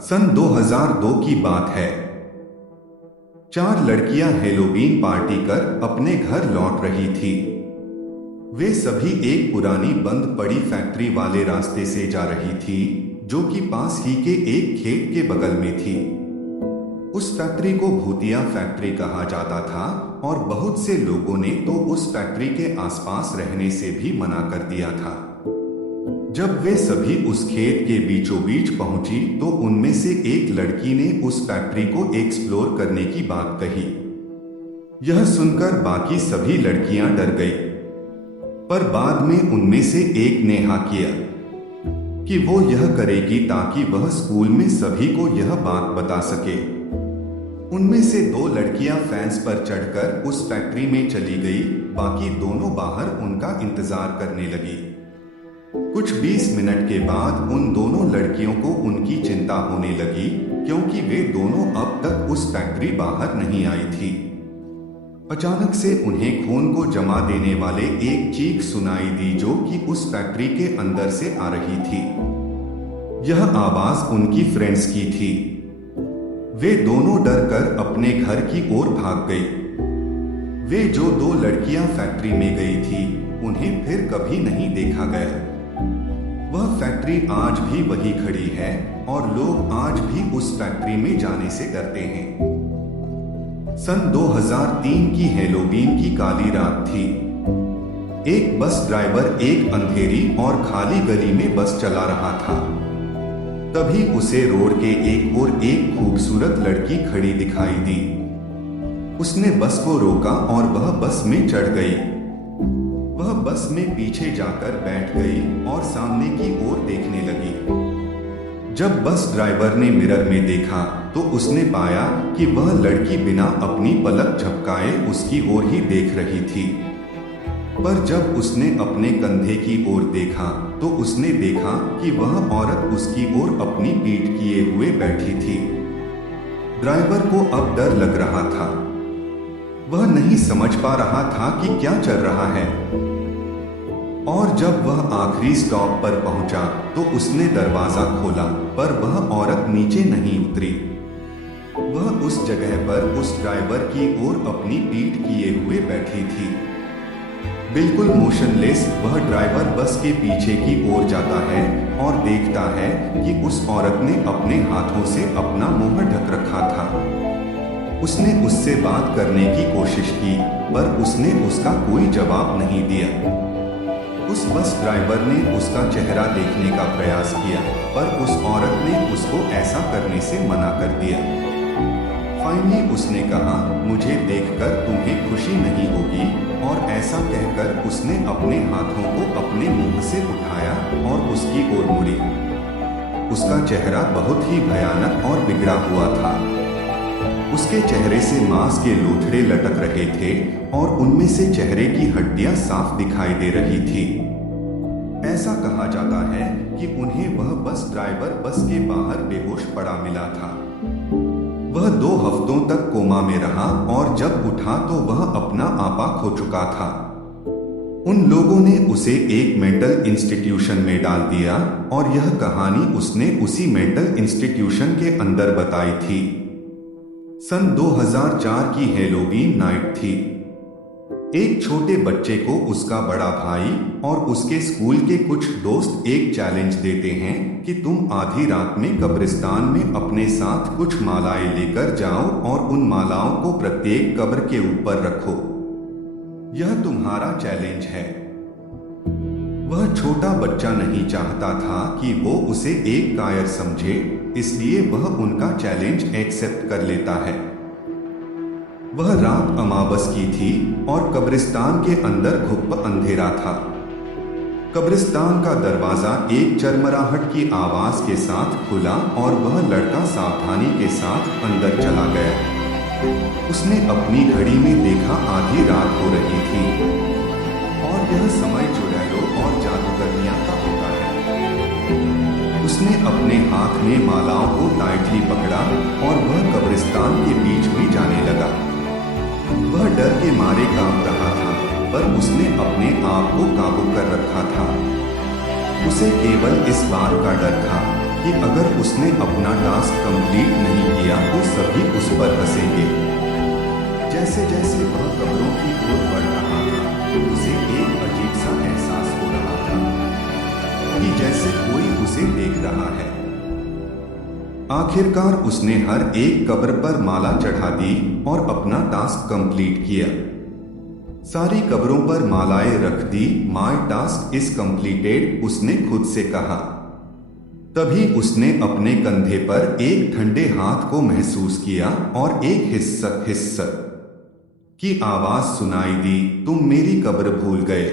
सन 2002 की बात है। चार लड़कियां हेलोवीन पार्टी कर अपने घर लौट रही थी। वे सभी एक पुरानी बंद पड़ी फैक्ट्री वाले रास्ते से जा रही थी, जो कि पास ही के एक खेत के बगल में थी। उस फैक्ट्री को भूतिया फैक्ट्री कहा जाता था और बहुत से लोगों ने तो उस फैक्ट्री के आसपास रहने से भी मना कर दिया था। जब वे सभी उस खेत के बीचों बीच पहुंची तो उनमें से एक लड़की ने उस फैक्ट्री को एक्सप्लोर करने की बात कही। यह सुनकर बाकी सभी लड़कियां डर गई, पर बाद में उनमें से एक ने हाँ किया कि वो यह करेगी ताकि वह स्कूल में सभी को यह बात बता सके। उनमें से दो लड़कियां फेंस पर चढ़कर उस फैक्ट्री में चली गई, बाकी दोनों बाहर उनका इंतजार करने लगी। कुछ 20 मिनट के बाद उन दोनों लड़कियों को उनकी चिंता होने लगी, क्योंकि वे दोनों अब तक उस फैक्ट्री बाहर नहीं आई थी। अचानक से उन्हें खून को जमा देने वाले एक चीख सुनाई दी, जो कि उस फैक्ट्री के अंदर से आ रही थी। यह आवाज उनकी फ्रेंड्स की थी। वे दोनों डर कर अपने घर की ओर भाग गई। वे जो दो लड़कियां फैक्ट्री में गई थी, उन्हें फिर कभी नहीं देखा गया। वह फैक्ट्री आज भी वही खड़ी है और लोग आज भी उस फैक्ट्री में जाने से डरते हैं। सन 2003 की हेलोवीन की काली रात थी। एक बस ड्राइवर एक अंधेरी और खाली गली में बस चला रहा था। तभी उसे रोड के एक ओर एक खूबसूरत लड़की खड़ी दिखाई दी। उसने बस को रोका और वह बस में चढ़ गई। वह बस में पीछे जाकर बैठ गई और सामने की ओर देखने लगी। जब बस ड्राइवर ने मिरर में देखा तो उसने पाया कि वह लड़की बिना अपनी पलक झपकाए उसकी ओर ही देख रही थी। पर जब उसने अपने कंधे की ओर देखा तो उसने देखा कि वह औरत उसकी ओर अपनी पीठ किए हुए बैठी थी। ड्राइवर को अब डर लग रहा था। वह नहीं समझ पा रहा था कि क्या चल रहा है। और जब वह आखिरी स्टॉप पर पहुंचा तो उसने दरवाजा खोला, पर वह औरत नीचे नहीं उतरी। वह उस जगह पर उस ड्राइवर की ओर अपनी पीठ किए हुए बैठी थी। बिल्कुल मोशनलेस वह ड्राइवर बस के पीछे की ओर जाता है और देखता है कि उस औरत ने अपने हाथों से अपना मुंह ढक रखा था। उसने उससे बात करने की कोशिश की, पर उसने उसका कोई जवाब नहीं दिया। उस बस ड्राइवर ने उसका चेहरा देखने का प्रयास किया, पर उस औरत ने उसको ऐसा करने से मना कर दिया। फाइनली उसने कहा, मुझे देखकर तुम्हें खुशी नहीं होगी, और ऐसा कहकर उसने अपने हाथों को अपने मुंह से उठाया और उसकी ओर मुड़ी। उसका चेहरा बहुत ही भयानक और बिगड़ा हुआ था। उसके चेहरे से मांस के लोथड़े लटक रहे थे और उनमें से चेहरे की हड्डियां साफ दिखाई दे रही थी। ऐसा कहा जाता है कि उन्हें वह बस ड्राइवर बस के बाहर बेहोश पड़ा मिला था। वह 2 हफ्तों तक कोमा में रहा और जब उठा तो वह अपना आपा खो चुका था। उन लोगों ने उसे एक मेंटल इंस्टीट्यूशन में डाल दिया और यह कहानी उसने उसी मेंटल इंस्टीट्यूशन के अंदर बताई थी। सन 2004 की हेलोवीन नाइट थी। एक छोटे बच्चे को उसका बड़ा भाई और उसके स्कूल के कुछ दोस्त एक चैलेंज देते हैं कि तुम आधी रात में कब्रिस्तान में अपने साथ कुछ मालाएं लेकर जाओ और उन मालाओं को प्रत्येक कब्र के ऊपर रखो। यह तुम्हारा चैलेंज है। वह छोटा बच्चा नहीं चाहता था कि वो उसे एक कायर समझे, इसलिए वह उनका चैलेंज एक्सेप्ट कर लेता है। वह रात अमावस की थी और कब्रिस्तान के अंदर घुप अंधेरा था। कब्रिस्तान का दरवाजा एक चरमराहट की आवाज के साथ खुला और वह लड़का सावधानी के साथ अंदर चला गया। उसने अपनी घड़ी में देखा आधी रात हो रही थी और यह समय चुड़ैलों और जादूगरनियां का होता है। उसने अपने हाथ में मालाओं को टाइटली पकड़ा और वह कब्रिस्तान के बीच में जाने लगा। वह डर के मारे कांप रहा था, पर उसने अपने आप को काबू कर रखा था। उसे केवल इस बात का डर था कि कि अगर उसने अपना टास्क कंप्लीट नहीं किया तो सभी उस पर हंसेंगे। जैसे जैसे वह कब्रों की ओर बढ़ रहा था, उसे एक अजीब सा एहसास हो रहा था कि जैसे कोई उसे देख रहा है। आखिरकार उसने हर एक कब्र पर माला चढ़ा दी और अपना टास्क कंप्लीट किया। सारी कब्रों पर मालाएं रख दी। माय टास्क इज कंप्लीटेड, उसने खुद से कहा। तभी उसने अपने कंधे पर एक ठंडे हाथ को महसूस किया और एक हिस्सक हिस्सक की आवाज सुनाई दी, तुम मेरी कब्र भूल गए।